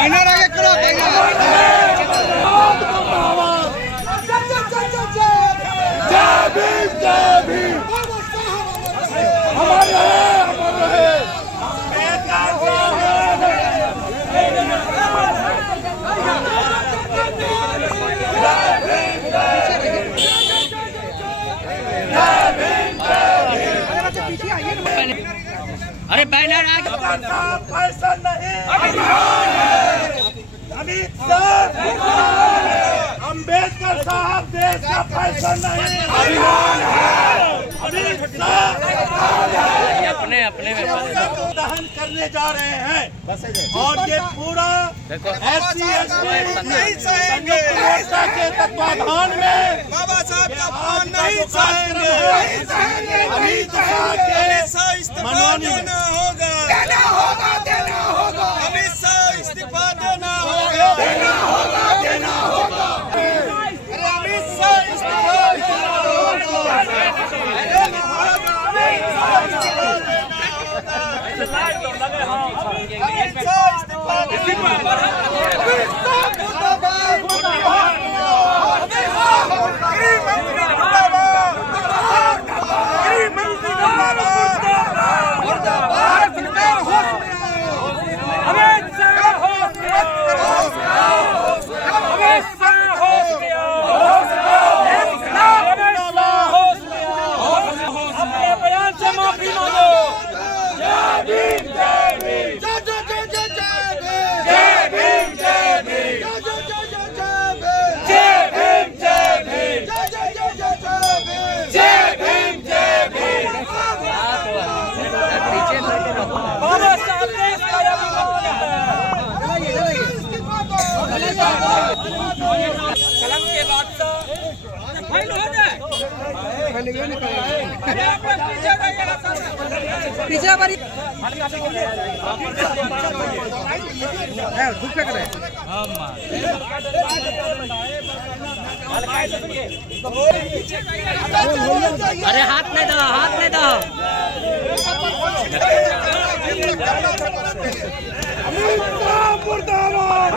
Banner आगे करो, अरे बैनर फैसल नहीं, अमित शाह, अम्बेडकर साहब देश का फैसल नहीं, अमित शाह अपने अपने दहन करने जा रहे हैं और ये पूरा SC संयुक्त मोर्चा के तत्वाधान में बाबा साहब का अपमान नहीं अमित शाह के मनोनीत देना होगा, अमित शाह इस्तीफा देना होगा, अमित शाह इस्तीफा कलम के बाद पीछे बारी धूप फेंक रहे। अरे हाथ नहीं दो, हाथ नहीं दो। अमित शाह मुर्दाबाद,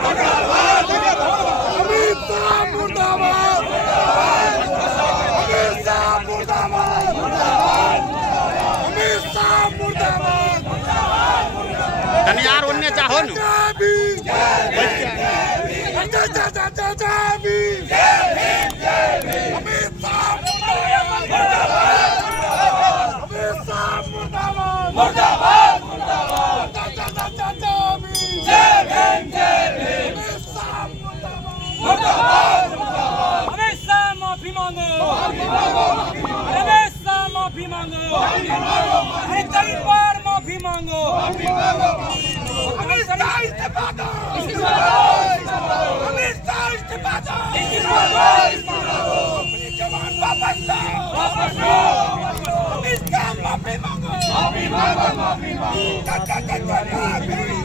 अमित शाह मुर्दाबाद, अमित शाह मुर्दाबाद, अमित शाह मुर्दाबाद। यार उन्हें चाहो न माफी मांगो, माफी मांगो, अरे कई बार माफी मांगो, अमित शाह इस्तीफा दो, अमित शाह इस्तीफा दो, अपनी जवान वापस लो, अमित शाह माफी मांगो, माफी मांगो,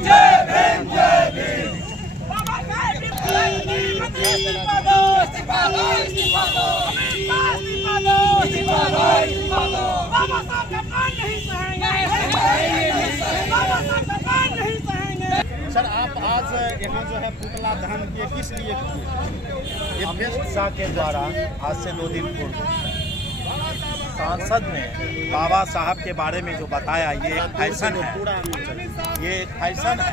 जय भीम, जय भीम। बाबा साहब इस्तीफा दो, इस्तीफा दो, इस्तीफा दो, इस्तीफा दो, इस्तीफा दो, इस्तीफा दो। बाबा साहब का अपमान नहीं सहेंगे, बाबा साहब का अपमान नहीं सहेंगे। सर, आप आज यहाँ जो है पुतला दहन किए, किस लिए किए? अमित शाह के द्वारा आज से 2 दिन पूर्व सांसद ने बाबा साहब के बारे में जो बताया, ये एक फैशन है, ये एक फैशन है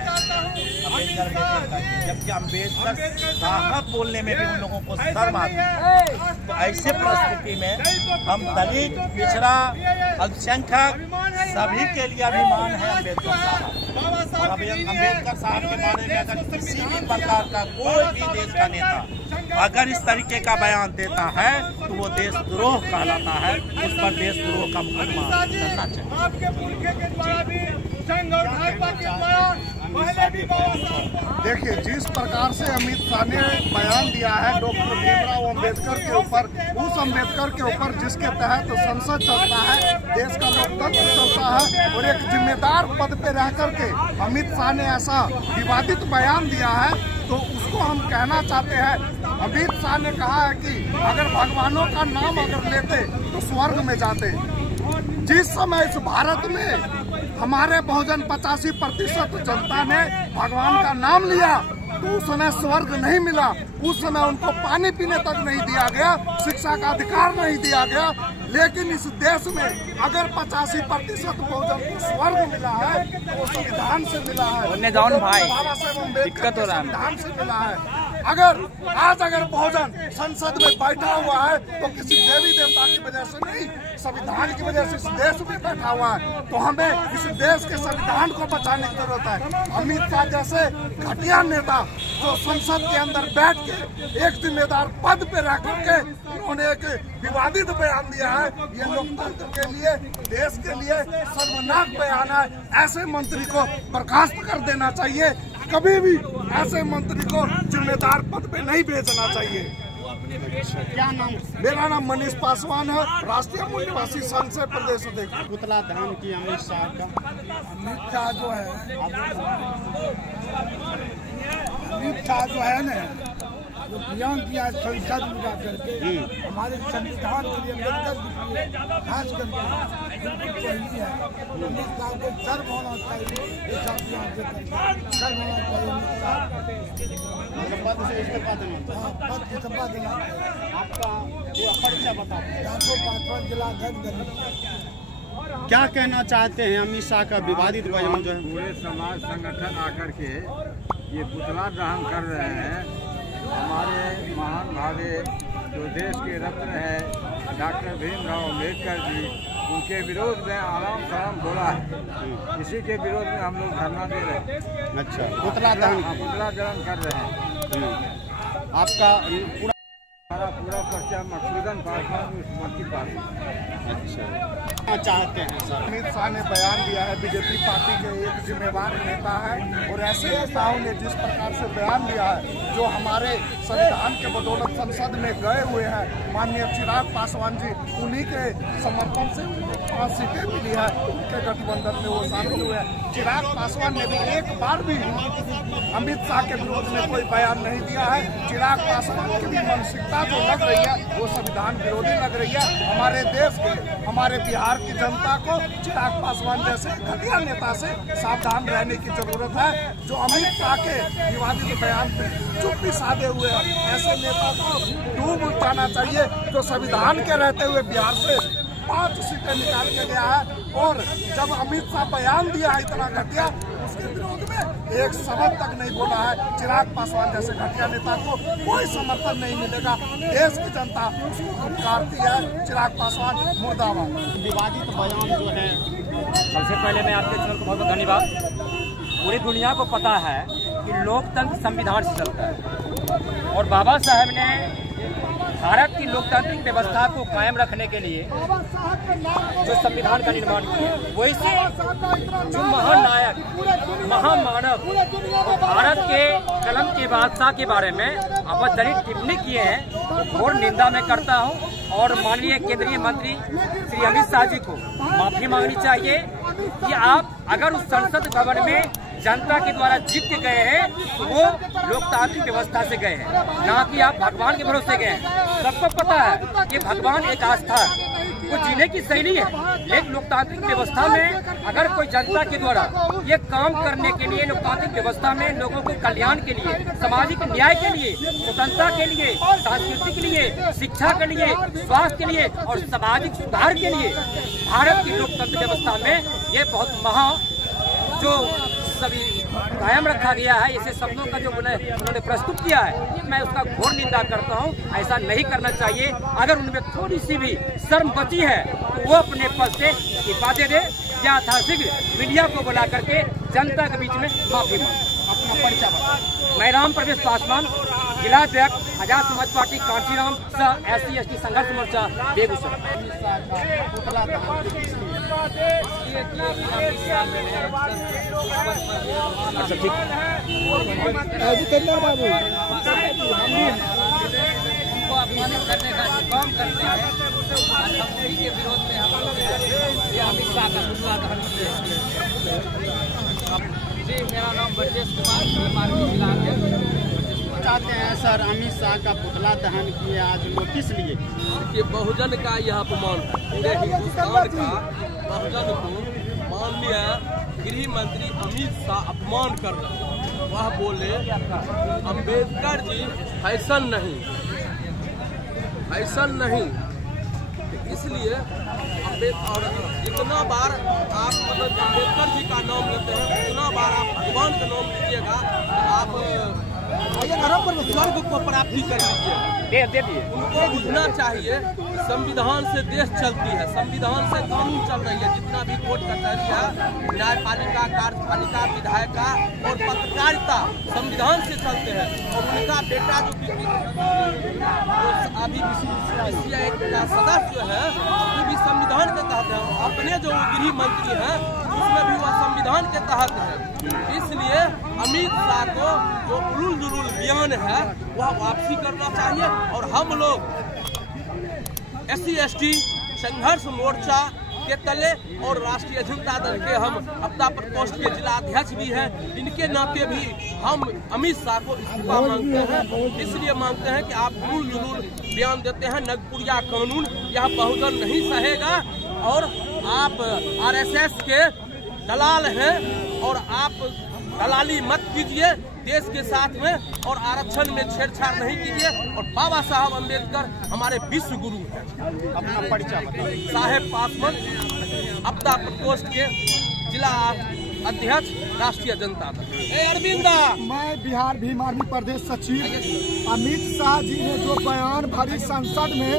अम्बेडकर के, जबकि अम्बेडकर साहब बोलने में भी उन लोगों को शर्म आती है। तो ऐसे परिस्थिति में हम दलित, पिछड़ा, अल्पसंख्यक सभी के लिए अभिमान है अम्बेडकर साहब। और अम्बेडकर साहब के बारे में अगर किसी भी प्रकार का कोई भी देश का नेता अगर इस तरीके का बयान देता है तो वो देशद्रोह कहलाता है, उस पर देशद्रोह का मुकदमा चलना चाहिए। आपके पुरखे के द्वारा भी संघ और भाजपा के द्वारा पहले भी देखिए, जिस प्रकार से अमित शाह ने बयान दिया है डॉक्टर भीमराव अम्बेडकर के ऊपर, उस अम्बेडकर के ऊपर जिसके तहत संसद चलता है, देश का लोकतंत्र चलता है, और एक जिम्मेदार पद पे रह करके अमित शाह ने ऐसा विवादित बयान दिया है, तो उसको हम कहना चाहते हैं। अमित शाह ने कहा है कि अगर भगवानों का नाम अगर लेते तो स्वर्ग में जाते। जिस समय इस भारत में हमारे बहुजन 85% जनता ने भगवान का नाम लिया, उस समय स्वर्ग नहीं मिला, उस समय उनको पानी पीने तक नहीं दिया गया, शिक्षा का अधिकार नहीं दिया गया। लेकिन इस देश में अगर 85% भोजन को स्वर्ग मिला है तो वो संविधान से मिला है, बाबा साहेब अम्बेडकर के संविधान से मिला है। अगर भोजन संसद में बैठा हुआ है तो किसी देवी देवता की वजह से नहीं, संविधान की वजह से इस देश में बैठा हुआ है। तो हमें इस देश के संविधान को बचाने की जरूरत है। अमित शाह जैसे घटिया नेता जो संसद के अंदर बैठ के एक जिम्मेदार पद पे रह करके उन्होंने एक विवादित बयान दिया है, ये लोकतंत्र के लिए, देश के लिए शर्मनाक बयान है। ऐसे मंत्री को बर्खास्त कर देना चाहिए, कभी भी ऐसे मंत्री को जिम्मेदार पद पे नहीं भेजना चाहिए। क्या नाम? मेरा नाम मनीष पासवान है, राष्ट्रीय मूल्यवासी संघ से प्रदेश अध्यक्ष। पुतला दहन की अमित शाह का, अमित शाह जो है ना, जो बयान किया संसद में जा करके हमारे संविधान के लिए खास करके चाहिए है, अमित शाह को सर्व होना चाहिए, इस अभियान से सर्व होना चाहिए। पद से इस्तीफा देना, पद से इस्तीफा देना। आपका जो परिचय बताओ। पासवान जिला अध्यक्ष। क्या कहना चाहते हैं अमित शाह का विवादित बयान जो है? पूरे समाज संगठन आकर के ये पुतला दहन कर रहे हैं। हमारे महान भावे जो देश के रत्न है डॉक्टर भीमराव अम्बेडकर जी, उनके विरोध में आराम साराम बोला है, इसी के विरोध में हम लोग धरना दे रहे हैं। अच्छा, पुतला दहन कर रहे हैं। आपका पूरा पर्चा मकसूदन पार्टी अच्छा चाहते हैं सर? अमित शाह ने बयान दिया है, बीजेपी पार्टी के एक जिम्मेवार नेता है, और ऐसे नेताओं ने जिस प्रकार से बयान दिया है, जो हमारे संविधान के बदौलत संसद में गए हुए हैं, माननीय चिराग पासवान जी, उन्हीं के समर्थन से 5 सीटें मिली है, उनके गठबंधन में वो शामिल हुए हैं। चिराग पासवान ने भी एक बार भी अमित शाह के विरोध में कोई बयान नहीं दिया है। चिराग पासवान की भी मानसिकता जो लग रही है वो संविधान विरोधी लग रही है। हमारे देश के, हमारे बिहार की जनता को चिराग पासवान जैसे घटिया नेता से सावधान रहने की जरूरत है, जो अमित शाह के विवादित बयान पे चुप्पी साधे हुए हैं। ऐसे नेता को डूब जाना चाहिए, जो संविधान के रहते हुए बिहार से 5 सीटें निकाल के गया है। और जब अमित शाह बयान दिया है इतना घटिया, उसके विरोध में एक शब्द तक नहीं बोला है। चिराग पासवान जैसे घटिया नेता को कोई समर्थन नहीं मिलेगा। देश की जनता उसको धुतकारती है। चिराग पासवान मुर्दाबाद। विवादित बयान जो है, सबसे पहले मैं आपके चैनल को बहुत बहुत धन्यवाद। पूरी दुनिया को पता है कि लोकतंत्र संविधान से चलता है, और बाबा साहब ने भारत की लोकतांत्रिक व्यवस्था को कायम रखने के लिए जो संविधान का निर्माण किया, वैसे जो महानायक, महामानव, भारत के कलम के बादशाह के बारे में अपदलित टिप्पणी किए हैं, और निंदा मैं करता हूं। और माननीय केंद्रीय मंत्री श्री अमित शाह जी को माफी मांगनी चाहिए कि आप अगर उस संसद भवन में जनता के द्वारा जीत के गए हैं तो वो लोकतांत्रिक व्यवस्था से गए हैं, ना कि आप भगवान के भरोसे गए हैं। सबको पता है कि भगवान एक आस्था है, वो जीने की शैली है, लेकिन लोकतांत्रिक व्यवस्था में अगर कोई जनता के द्वारा ये काम करने के लिए, लोकतांत्रिक व्यवस्था में लोगों को कल्याण के लिए, सामाजिक न्याय के लिए, स्वतंत्रता के लिए, संस्कृति के लिए, शिक्षा के लिए, स्वास्थ्य के लिए और सामाजिक सुधार के लिए भारत की लोकतंत्र व्यवस्था में ये बहुत महा जो सभी कायम रखा गया है, ऐसे शब्दों का जो उन्होंने प्रस्तुत किया है, मैं उसका घोर निंदा करता हूं। ऐसा नहीं करना चाहिए। अगर उनमें थोड़ी सी भी शर्म बची है तो वो अपने पद से इस्तीफा दे दे, या यथाशीघ्र मीडिया को बुला करके जनता के बीच में माफी मांगे। अपना परिचय बताओ। मैं राम प्रवेश पासवान, जिला अध्यक्ष आजाद समाज पार्टी कांचीराम सह SC/ST संघर्ष मोर्चा बेगूसराय। पुतला दहन अच्छा ठीक बाबू उनको अपमानित करने का जो काम करते हैं, आज हम उसी के विरोध में हम लोग ये अमित शाह का पुतला दहन जी। मेरा नाम ब्रजेश कुमार, मैं पार्टी जिला अध्यक्ष। चाहते हैं सर अमित शाह का पुतला दहन किए, आज नोटिस लिए कि बहुजन का यह अपमान है, पूरे हिंदुस्तान का बहुजन को माननीय गृह मंत्री अमित शाह अपमान कर रहे हैं। वह बोले अंबेडकर जी फैशन नहीं, इसलिए और जितना बार आप मतलब अंबेडकर जी का नाम लेते हैं उतना बार आप भगवान का नाम लीजिएगा, आप स्वर्ग को प्राप्ति कर लीजिए। उनको बुझना चाहिए संविधान से देश चलती है, संविधान से कानून चल रही है। जितना भी कोर्ट कचहरी है, न्यायपालिका, कार्यपालिका, विधायिका और पत्रकारिता संविधान से चलते हैं। और उनका बेटा जो अभी CCI का सदस्य है वो भी संविधान के तहत है। अपने जो गृह मंत्री हैं उसमें भी वह संविधान के तहत है। इसलिए अमित शाह को जो उलूल जुलूल बयान है वह वापसी करना चाहिए। और हम लोग SC/ST संघर्ष मोर्चा के तले और राष्ट्रीय जनता दल के हम अपना प्रकोष्ठ के जिला अध्यक्ष भी हैं, इनके नाते भी हम अमित शाह को इस्तीफा मांगते हैं। इसलिए मांगते हैं कि आप उलूल जुलूल बयान देते हैं, नगपुरिया कानून यह बहुजन नहीं सहेगा। और आप RSS के दलाल हैं और आप दलाली मत कीजिए देश के साथ में, और आरक्षण में छेड़छाड़ नहीं कीजिए। और बाबा साहब अम्बेडकर हमारे विश्व गुरु हैं। अपना परिचय बताइए। साहेब पासवान, अपना प्रकोष्ठ के जिला अध्यक्ष, राष्ट्रीय जनता दल। अरविंदा, मैं बिहार भीम आर्मी प्रदेश सचिव। अमित शाह जी ने जो बयान भरी संसद में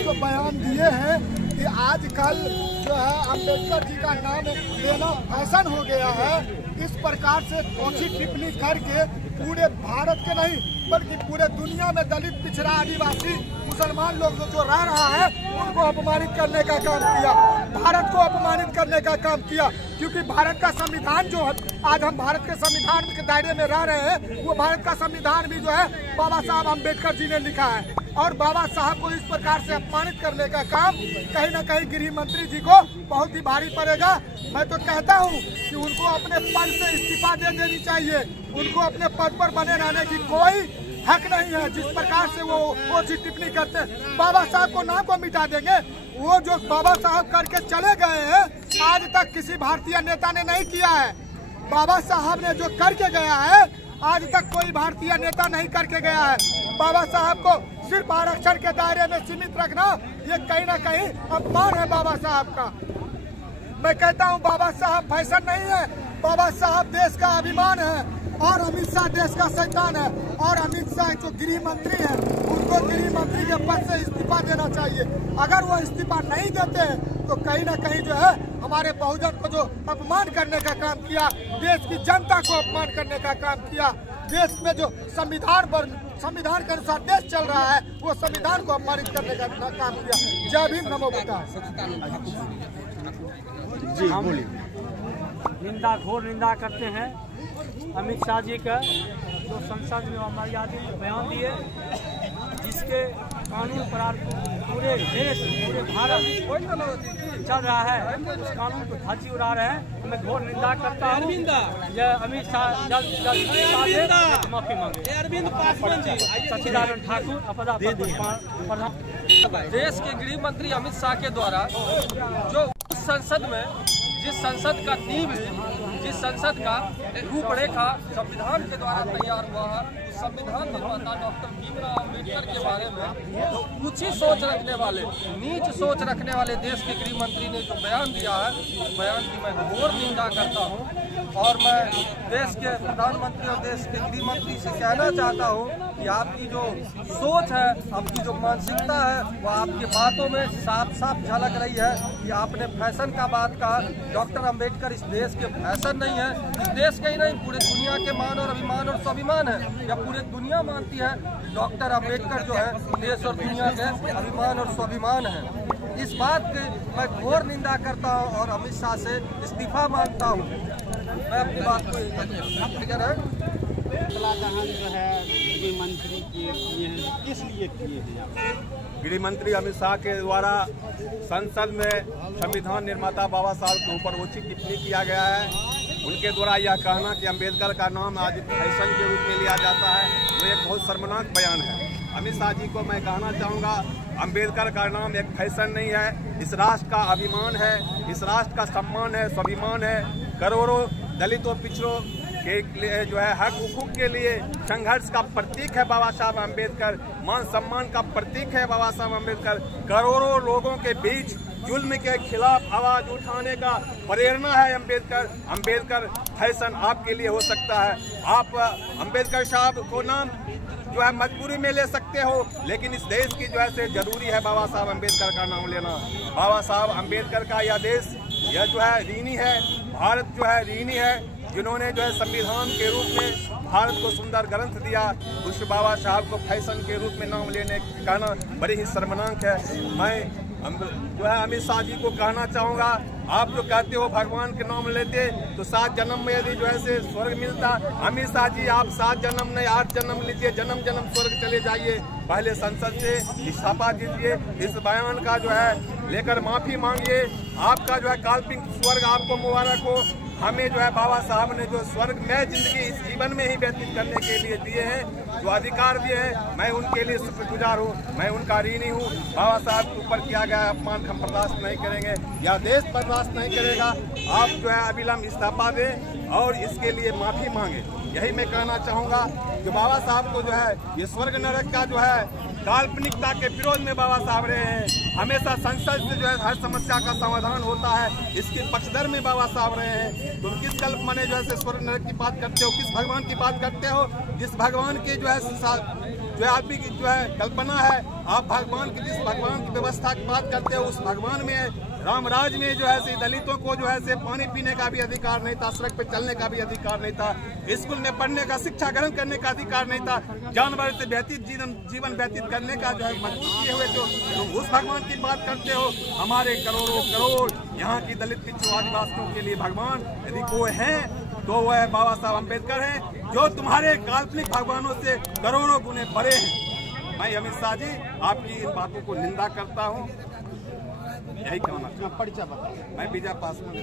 जो बयान दिए हैं कि आजकल जो है अम्बेडकर जी का नाम लेना फैशन हो गया है, इस प्रकार से कौची टिप्पणी करके पूरे भारत के नहीं बल्कि पूरे दुनिया में दलित, पिछड़ा, आदिवासी, मुसलमान लोग जो रह रहा है उनको अपमानित करने का काम किया, भारत को अपमानित करने का काम किया। क्योंकि भारत का संविधान जो है, आज हम भारत के संविधान के दायरे में रह रहे हैं, वो भारत का संविधान भी जो है बाबा साहब अम्बेडकर जी ने लिखा है। और बाबा साहब को इस प्रकार से अपमानित करने का काम कहीं न कहीं गृह मंत्री जी को बहुत ही भारी पड़ेगा। मैं तो कहता हूं कि उनको अपने पद से इस्तीफा दे देनी चाहिए। उनको अपने पद पर बने रहने की कोई हक नहीं है। जिस प्रकार से वो टिप्पणी करते हैं, बाबा साहब को नाम को मिटा देंगे। वो जो बाबा साहब करके चले गए हैं, आज तक किसी भारतीय नेता ने नहीं किया है। बाबा साहब ने जो करके गया है, आज तक कोई भारतीय नेता नहीं करके गया है। बाबा साहब को सिर्फ आरक्षण के दायरे में सीमित रखना, ये कहीं ना कहीं अपमान है बाबा साहब का। मैं कहता हूँ बाबा साहब फैशन नहीं है, बाबा साहब देश का अभिमान है। और अमित शाह देश का शैतान है। और अमित शाह जो गृह मंत्री है, उनको गृह मंत्री के पद से इस्तीफा देना चाहिए। अगर वो इस्तीफा नहीं देते हैं तो कहीं ना कहीं जो है हमारे बहुजन को जो अपमान करने का काम किया, देश की जनता को अपमान करने का काम किया, देश में जो संविधान के अनुसार देश चल रहा है, वो संविधान को अपमानित करने का काम किया। जय भीम, नमो बुद्धाय। जी बोलिए। घोर निंदा करते हैं अमित शाह जी का, जो संसद में अमर्यादित बयान दिए, जिसके कानून पर पूरे देश, पूरे भारत चल रहा है, उस कानून को धाची उड़ा रहे हैं। मैं घोर निंदा करता हूँ। अमित शाह जल्द माफी मांगे। अरविंद पासवान जी, सचिदानंद ठाकुर, प्रधान। देश के गृह मंत्री अमित शाह के द्वारा जो संसद में जिस संसद का नींव, जिस संसद का रूपरेखा संविधान के द्वारा तैयार हुआ है, उस संविधान निर्माता डॉक्टर भीमराव अम्बेडकर के बारे में जो ऊंची सोच रखने वाले, नीच सोच रखने वाले देश के गृह मंत्री ने जो बयान दिया है, उस बयान की मैं घोर निंदा करता हूं। और मैं देश के प्रधानमंत्री और देश के गृह मंत्री से कहना चाहता हूं कि आपकी जो सोच है, आपकी जो मानसिकता है, वह आपके बातों में साफ साफ झलक रही है कि आपने फैशन का बात कहा। डॉक्टर अंबेडकर इस देश के फैशन नहीं है, इस देश के ही नहीं पूरे दुनिया के मान और अभिमान और स्वाभिमान है। या पूरी दुनिया मानती है डॉक्टर अंबेडकर जो है देश और दुनिया के अभिमान और स्वाभिमान है। इस बात की मैं घोर निंदा करता हूँ और अमित शाह से इस्तीफा मांगता हूँ। मैं अपनी बात को पुतला दहन जो है गृह मंत्री किए हैं, किस लिए किए हैं? गृह मंत्री अमित शाह के द्वारा संसद में संविधान निर्माता बाबा साहब के ऊपर उचित टिप्पणी किया गया है। उनके द्वारा यह कहना कि अम्बेडकर का नाम आज फैशन के रूप में लिया जाता है, वो एक बहुत शर्मनाक बयान है। अमित शाह जी को मैं कहना चाहूँगा, अम्बेडकर का नाम एक फैशन नहीं है, इस राष्ट्र का अभिमान है, इस राष्ट्र का सम्मान है, स्वाभिमान है। करोड़ों दलितों, पिछड़ों के लिए जो है हक हुकूक के लिए संघर्ष का प्रतीक है बाबा साहब अम्बेडकर, मान सम्मान का प्रतीक है बाबा साहब अम्बेडकर। करोड़ों लोगों के बीच जुल्म के खिलाफ आवाज उठाने का प्रेरणा है अम्बेडकर। अम्बेडकर फैशन आपके लिए हो सकता है, आप अम्बेडकर साहब को नाम जो है मजबूरी में ले सकते हो, लेकिन इस देश की जो है से जरूरी है बाबा साहब अम्बेडकर का नाम लेना। बाबा साहब अम्बेडकर का यह देश, यह जो है ऋणी है, भारत जो है ऋणी है, जिन्होंने जो है संविधान के रूप में भारत को सुंदर ग्रंथ दिया, उस बाबा साहब को फैशन के रूप में नाम लेने कहना बड़ी ही शर्मनाक है। मैं जो है अमित शाह जी को कहना चाहूँगा, आप जो कहते हो भगवान के नाम लेते तो 7 जन्म में यदि जो है से स्वर्ग मिलता, अमित शाह जी आप 7 जन्म नहीं 8 जन्म लीजिए, जन्म जन्म स्वर्ग चले जाइए। पहले संसद से इस्तीफा दीजिए, इस बयान का जो है लेकर माफी मांगिए। आपका जो है काल्पनिक स्वर्ग आपको मुबारक हो। हमें जो है बाबा साहब ने जो स्वर्ग में जिंदगी इस जीवन में ही व्यतीत करने के लिए दिए हैं, जो अधिकार दिए हैं, मैं उनके लिए शुक्रगुजार हूँ, मैं उनका ऋणी हूँ। बाबा साहब के ऊपर किया गया अपमान हम बर्दाश्त नहीं करेंगे, या देश बर्दाश्त नहीं करेगा। आप जो है अविलंब इस्तीफा दें और इसके लिए माफी मांगे, यही मैं कहना चाहूँगा। जो बाबा साहब को जो है ये स्वर्ग नरक का जो है काल्पनिकता के विरोध में बाबा साहब रहे हैं। हमेशा संसद से जो है हर समस्या का समाधान होता है, इसके पक्षधर में बाबा साहब रहे हैं। तुम किस कल्प माने जो है स्वर्ग नरक की बात करते हो, किस भगवान की बात करते हो? जिस भगवान की जो है आदमी की जो है कल्पना है, आप भगवान की जिस भगवान की व्यवस्था की बात करते हो, उस भगवान में रामराज में जो है दलितों को जो है पानी पीने का भी अधिकार नहीं था, सड़क पे चलने का भी अधिकार नहीं था, स्कूल में पढ़ने का, शिक्षा ग्रहण करने का अधिकार नहीं था, जानवर से व्यतीत जीवन व्यतीत करने का जो है मजबूर किए हुए थे। तो उस भगवान की बात करते हो। हमारे करोड़ों करोड़ यहाँ की दलित पिछड़ों आदिवासियों के लिए भगवान यदि कोई है तो वह बाबा साहब अम्बेडकर हैं, जो तुम्हारे काल्पनिक भगवानों से करोड़ों गुने बड़े हैं। मैं अमित शाह जी आपकी इन बातों को निंदा करता हूँ, यही कहना। परिचय बताओ। मैं विजय पासवान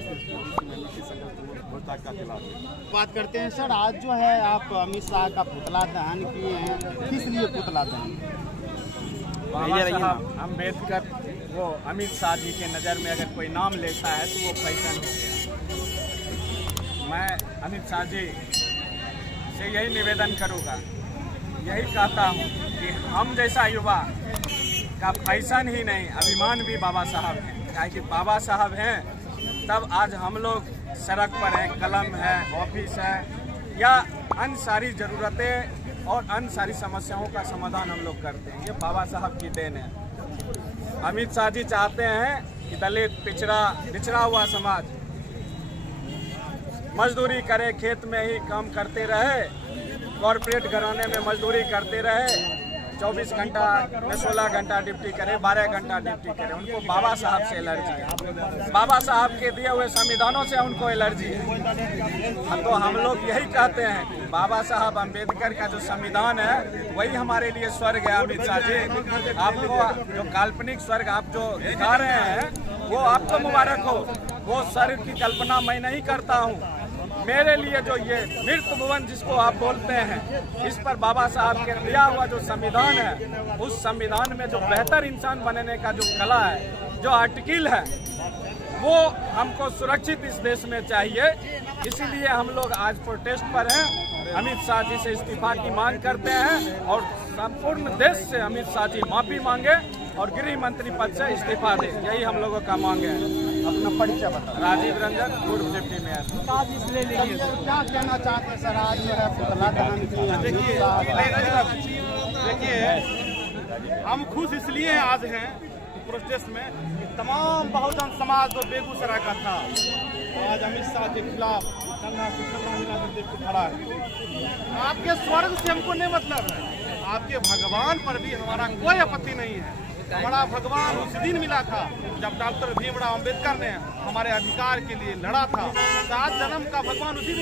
का खिलाफ बात करते हैं सर, आज जो है आप अमित शाह का पुतला दहन किए हैं, किस लिए पुतला दहन? बाबा साहब अम्बेडकर वो अमित शाह जी के नज़र में अगर कोई नाम लेता है तो वो फैशन हो गया। मैं अमित शाह जी से यही निवेदन करूँगा, यही कहता हूँ कि हम जैसा युवा का फैशन ही नहीं, अभिमान भी बाबा साहब हैं। क्या कि बाबा साहब हैं तब आज हम लोग सड़क पर हैं, कलम है, ऑफिस है, या अन्य सारी ज़रूरतें और अन्य सारी समस्याओं का समाधान हम लोग करते हैं। ये बाबा साहब की देन है। अमित शाह जी चाहते हैं कि दलित पिछड़ा हुआ समाज मजदूरी करे, खेत में ही काम करते रहे, कॉरपोरेट घराने में मजदूरी करते रहे, 24 घंटा में 16 घंटा ड्यूटी करे, 12 घंटा ड्यूटी करे। उनको बाबा साहब से एलर्जी है, बाबा साहब के दिए हुए संविधानों से उनको एलर्जी है। तो हम लोग यही कहते हैं कि बाबा साहब अम्बेडकर का जो संविधान है वही हमारे लिए स्वर्ग है। अमित शाह जी, आपको जो काल्पनिक स्वर्ग आप जो दिखा रहे हैं वो आपको मुबारक हो। वो स्वर्ग की कल्पना मैं नहीं करता हूँ। मेरे लिए जो ये मृत भुवन जिसको आप बोलते हैं, इस पर बाबा साहब के दिया हुआ जो संविधान है, उस संविधान में जो बेहतर इंसान बनने का जो कला है, जो आर्टिकल है, वो हमको सुरक्षित इस देश में चाहिए। इसीलिए हम लोग आज प्रोटेस्ट पर हैं, अमित शाह जी से इस्तीफा की मांग करते हैं और संपूर्ण देश से अमित शाह जी माफी मांगे और गृह मंत्री पद से इस्तीफा दे, यही हम लोगों का मांग है। अपना परिचय बताओ। राजीव रंजन, पूर्व डिप्टी मेयर। क्या कहना चाहते हैं सर, आज जो है पुतला दहन किया? देखिए, हम खुश इसलिए आज हैं प्रोटेस्ट में, तमाम बहुजन समाज जो बेगूसराय का था आज अमित शाह के खिलाफ खड़ा है। आपके स्वर्ग से हमको नहीं मतलब है, आपके भगवान पर भी हमारा कोई आपत्ति नहीं है। हमारा भगवान उस दिन मिला था जब डॉक्टर भीमराव अंबेडकर ने हमारे अधिकार के लिए लड़ा था। 7 जन्म का भगवान उसी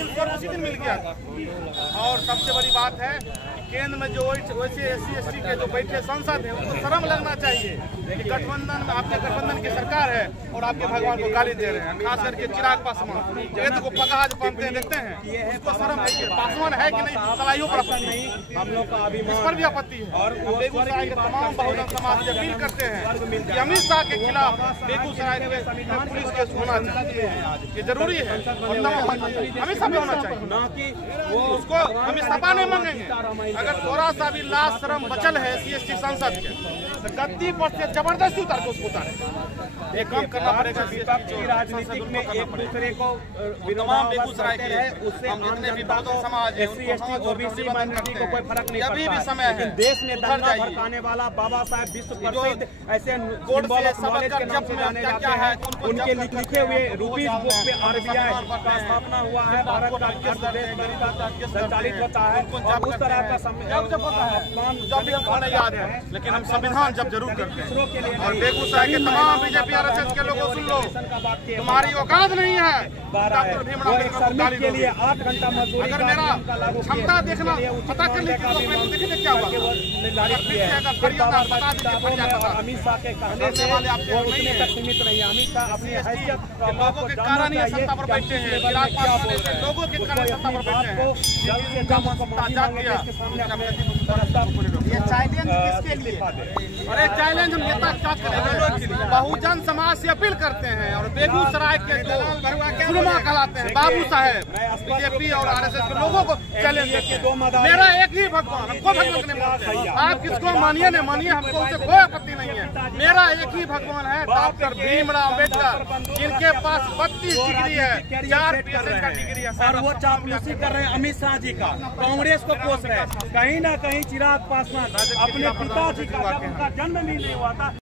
दिन मिल गया था। और सबसे बड़ी बात है, केंद्र में जो वैसे SC/ST के जो बैठे सांसद हैं उनको शर्म लगना चाहिए कि गठबंधन में आपके गठबंधन की सरकार है और आपके भगवान को गाली दे रहे हैं। खास करके चिराग पासवान, ये तो पगहा जो पहनते हैं देखते हैं, उसको शर्म है कि पासवान है कि नहीं, सलाइयों पर आपत्ति नहीं, हम लोग का इस पर भी आपत्ति है। और बेगूसराय के तमाम बहुजन समाज के करते हैं कि अमित शाह के खिलाफ बेगूसराय में पुलिस केस होना चाहिए, ये जरूरी है और हमेशा भी होना चाहिए। ना कि वो उसको हम इस्तीफा नहीं मांगेंगे। अगर थोड़ा सा भी लाज शर्म बचल है SC/ST सांसद के, गद्दी पर से जबरदस्ती उतार के उसको उतारे। एक काम करना पड़ेगा। विपक्ष की राजनीति में एक दूसरे को तमाम बेगूसराय के उससे हम जितने भी बहुजन समाज है, SC/ST OBC माइनॉरिटी को कोई फर्क नहीं अभी भी पड़ता समय है। है, लेकिन देश में दंगा भड़काने वाला बाबा साहब विश्व प्रसिद्ध ऐसे कोर्ट से नॉलेज के नाम से जाने जाते हैं, उनके लिखे हुए रूपीज बुक पे RBI का स्थापना हुआ है। भारत का अर्थव्यवस्था संचालित होता है और उस तरह का याद है, लेकिन हम संविधान जब जरूर करते हैं। और बेगूसराय के तमाम BJP RSS के लोगों सुन लो, तुम्हारी औकात नहीं है डॉक्टर भीमराव अम्बेडकर के लिए 8 घंटा मजदूरी। अगर मेरा क्षमता देखना पता कर लीजिए क्या हुआ। अमित शाह के कहने से वो उतने तक सीमित नहीं है। अमित शाह अपनी हैसियत लोगों के कारण ही सत्ता पर बैठे हैं, लोगों के कारण सत्ता पर बैठे हैं। ये चैलेंज किसके लिए? अरे चैलेंज हम नेता क्या करें, बहुजन समाज से अपील करते हैं। और बेगूसराय के जो सुरमा कहलाते हैं बाबू साहेब, BJP और RSS के लोगों को चैलेंज देते हैं। मेरा एक ही भगवान, हमको भगवान नहीं मानते, आप किसको मानिए नहीं मानिए, हमको उससे कोई आपत्ति नहीं है। मेरा एक ही भगवान है डॉक्टर भीमराव अम्बेडकर, जिनके पास 32 डिग्री है, 4 PhD का डिग्री है। और वो चापलूसी कर रहे हैं अमित शाह जी का, कांग्रेस को कोस रहे हैं। कहीं ना कहीं चिराग पासवान अपने पिताजी का जन्म भी नहीं हुआ था